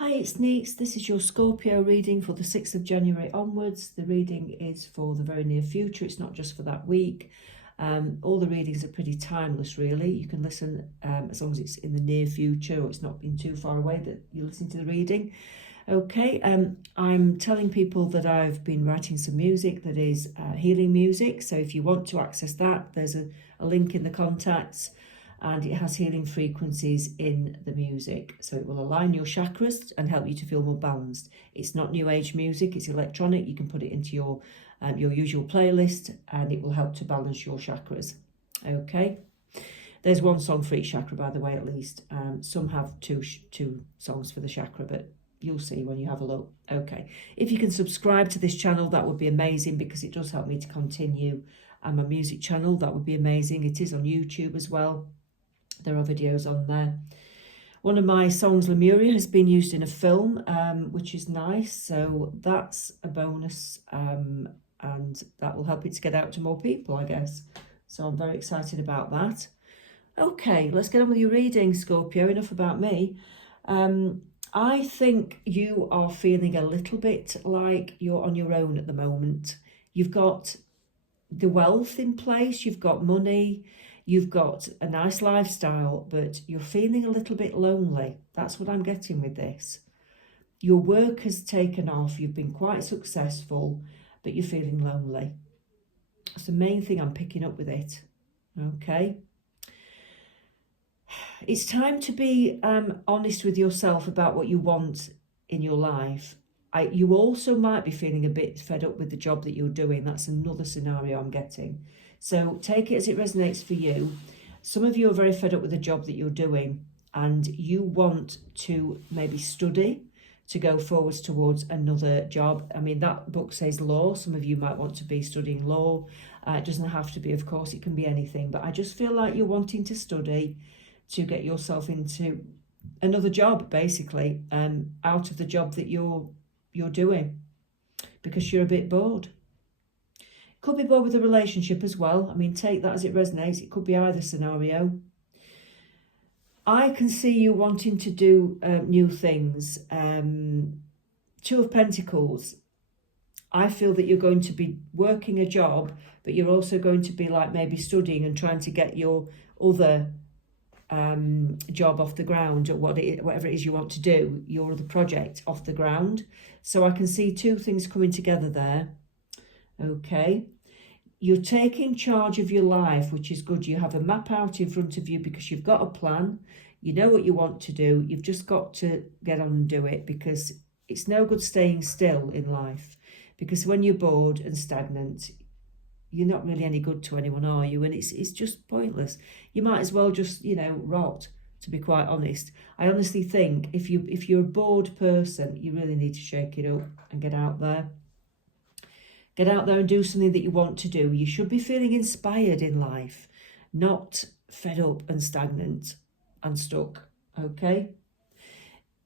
Hi, it's Neets. This is your Scorpio reading for the 6th of January onwards. The reading is for the very near future. It's not just for that week. All the readings are pretty timeless, really. You can listen as long as it's in the near future or it's not been too far away that you listen to the reading. Okay, I'm telling people that I've been writing some music that is healing music. So if you want to access that, there's a link in the contacts. And it has healing frequencies in the music. So it will align your chakras and help you to feel more balanced. It's not new age music, it's electronic. You can put it into your usual playlist and it will help to balance your chakras. Okay. There's one song for each chakra, by the way, at least. Some have two songs for the chakra, but you'll see when you have a look. Okay. If you can subscribe to this channel, that would be amazing because it does help me to continue my music channel. That would be amazing. It is on YouTube as well. There are videos on there. One of my songs, Lemuria, has been used in a film, which is nice. So that's a bonus and that will help it to get out to more people, I guess. So I'm very excited about that. Okay, let's get on with your reading, Scorpio. Enough about me. I think you are feeling a little bit like you're on your own at the moment. You've got the wealth in place, you've got money, you've got a nice lifestyle, but you're feeling a little bit lonely. That's what I'm getting with this. Your work has taken off, you've been quite successful, but you're feeling lonely. That's the main thing I'm picking up with it. Okay. It's time to be honest with yourself about what you want in your life. You also might be feeling a bit fed up with the job that you're doing. That's another scenario I'm getting. So take it as it resonates for you. Some of you are very fed up with the job that you're doing and you want to maybe study to go forwards towards another job. I mean, that book says law. Some of you might want to be studying law. It doesn't have to be, of course, it can be anything. But I just feel like you're wanting to study to get yourself into another job, basically, out of the job that you're doing because you're a bit bored. Could be bored with a relationship as well. I mean, take that as it resonates. It could be either scenario. I can see you wanting to do new things. Two of Pentacles. I feel that you're going to be working a job, but you're also going to be like maybe studying and trying to get your other job off the ground, or whatever it is you want to do, your other project off the ground. So I can see two things coming together there. Okay, you're taking charge of your life, which is good. You have a map out in front of you because you've got a plan. You know what you want to do. You've just got to get on and do it because it's no good staying still in life, because when you're bored and stagnant, you're not really any good to anyone, are you? And it's just pointless. You might as well just, rot, to be quite honest. I honestly think if you're a bored person, you really need to shake it up and get out there. Get out there and do something that you want to do. You should be feeling inspired in life, not fed up and stagnant and stuck, okay?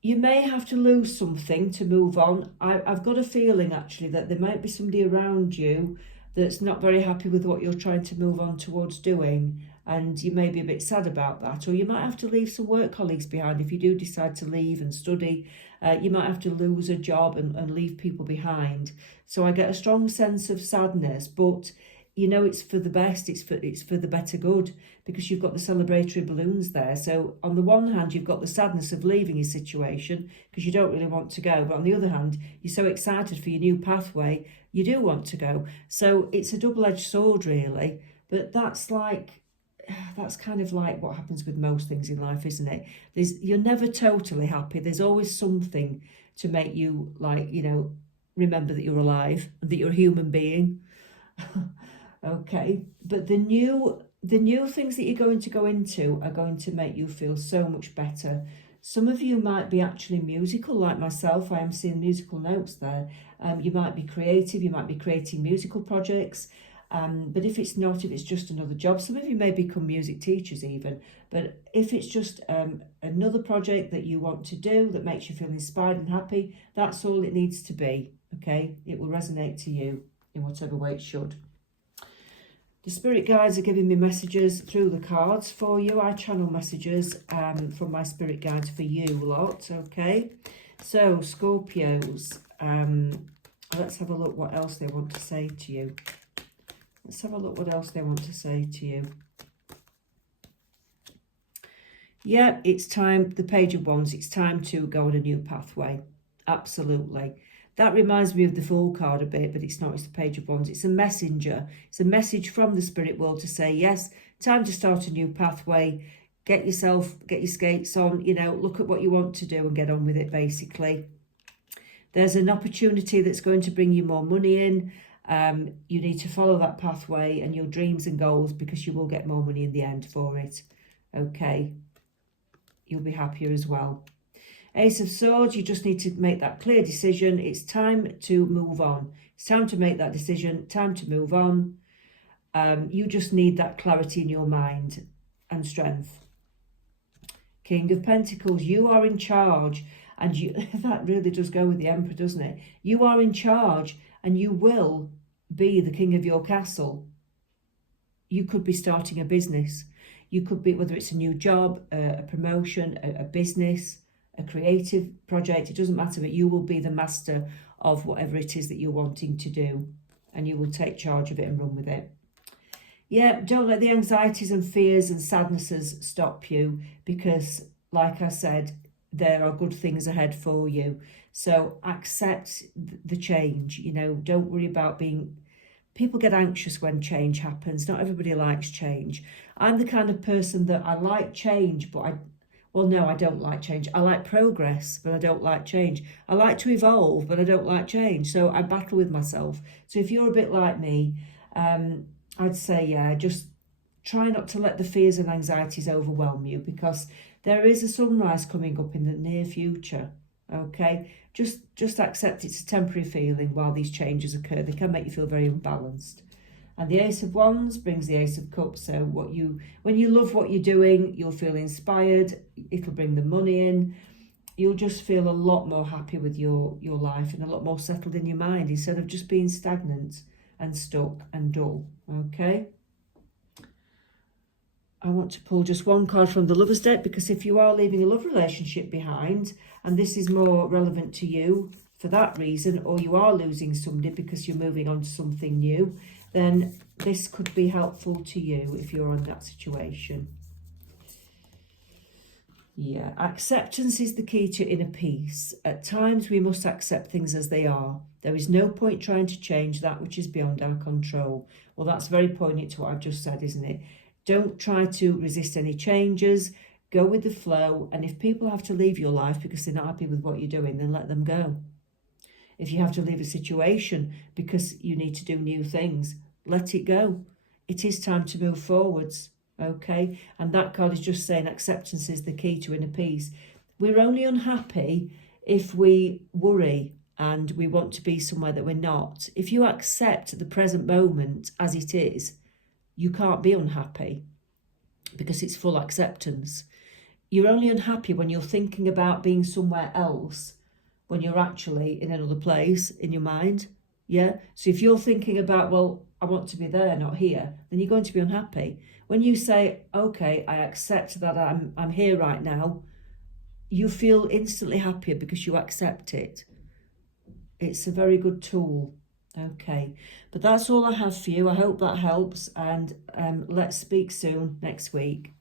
You may have to lose something to move on. I've got a feeling, actually, that there might be somebody around you that's not very happy with what you're trying to move on towards doing, and you may be a bit sad about that. Or you might have to leave some work colleagues behind. If you do decide to leave and study, you might have to lose a job and leave people behind. So I get a strong sense of sadness, but it's for the best, it's for the better good, because you've got the celebratory balloons there. So on the one hand, you've got the sadness of leaving your situation because you don't really want to go, but on the other hand, you're so excited for your new pathway, you do want to go. So it's a double-edged sword, really. But that's kind of like what happens with most things in life, isn't it? You're never totally happy. There's always something to make you remember that you're alive and that you're a human being. Okay, but the new things that you're going to go into are going to make you feel so much better. Some of you might be actually musical, like myself. I am seeing musical notes there. You might be creative, you might be creating musical projects. But if it's just another job, some of you may become music teachers even. But if it's just another project that you want to do that makes you feel inspired and happy, that's all it needs to be, okay? It will resonate to you in whatever way it should. The spirit guides are giving me messages through the cards for you. I channel messages from my spirit guides for you lot, okay? So, Scorpios, let's have a look what else they want to say to you. Let's have a look what else they want to say to you. Yeah, it's time, the Page of Wands, it's time to go on a new pathway. Absolutely. That reminds me of the Fool card a bit, but it's not, it's the Page of Wands. It's a messenger. It's a message from the spirit world to say, yes, time to start a new pathway. Get your skates on, you know, look at what you want to do and get on with it, basically. There's an opportunity that's going to bring you more money in. You need to follow that pathway and your dreams and goals, because you will get more money in the end for it. Okay. You'll be happier as well. Ace of Swords, you just need to make that clear decision. It's time to move on. It's time to make that decision, time to move on. You just need that clarity in your mind and strength. King of Pentacles, you are in charge. And you, that really does go with the Emperor, doesn't it? You are in charge and you will be the king of your castle. You could be starting a business. You could be, whether it's a new job, a promotion, a business, a creative project, it doesn't matter, but you will be the master of whatever it is that you're wanting to do, and you will take charge of it and run with it. Yeah, don't let the anxieties and fears and sadnesses stop you, because, like I said, there are good things ahead for you. So accept the change, you know, don't worry about being... People get anxious when change happens. Not everybody likes change. I'm the kind of person that I like change, but I don't like change. I like progress, but I don't like change. I like to evolve, but I don't like change. So I battle with myself. So if you're a bit like me, I'd say, yeah, just try not to let the fears and anxieties overwhelm you, because there is a sunrise coming up in the near future. Okay, just accept it's a temporary feeling while these changes occur. They can make you feel very unbalanced. And the Ace of Wands brings the Ace of Cups. So when you love what you're doing, you'll feel inspired. It'll bring the money in. You'll just feel a lot more happy with your life and a lot more settled in your mind, instead of just being stagnant and stuck and dull. Okay. I want to pull just one card from the Lover's deck, because if you are leaving a love relationship behind, and this is more relevant to you for that reason, or you are losing somebody because you're moving on to something new, then this could be helpful to you if you're in that situation. Yeah, acceptance is the key to inner peace. At times we must accept things as they are. There is no point trying to change that which is beyond our control. Well, that's very poignant to what I've just said, isn't it? Don't try to resist any changes. Go with the flow. And if people have to leave your life because they're not happy with what you're doing, then let them go. If you have to leave a situation because you need to do new things, let it go. It is time to move forwards. Okay? And that card is just saying acceptance is the key to inner peace. We're only unhappy if we worry and we want to be somewhere that we're not. If you accept the present moment as it is, you can't be unhappy, because it's full acceptance. You're only unhappy when you're thinking about being somewhere else when you're actually in another place in your mind. Yeah. So if you're thinking about, well, I want to be there, not here, then you're going to be unhappy. When you say, okay, I accept that I'm here right now, you feel instantly happier because you accept it. It's a very good tool. Okay, but that's all I have for you. I hope that helps, and let's speak soon next week.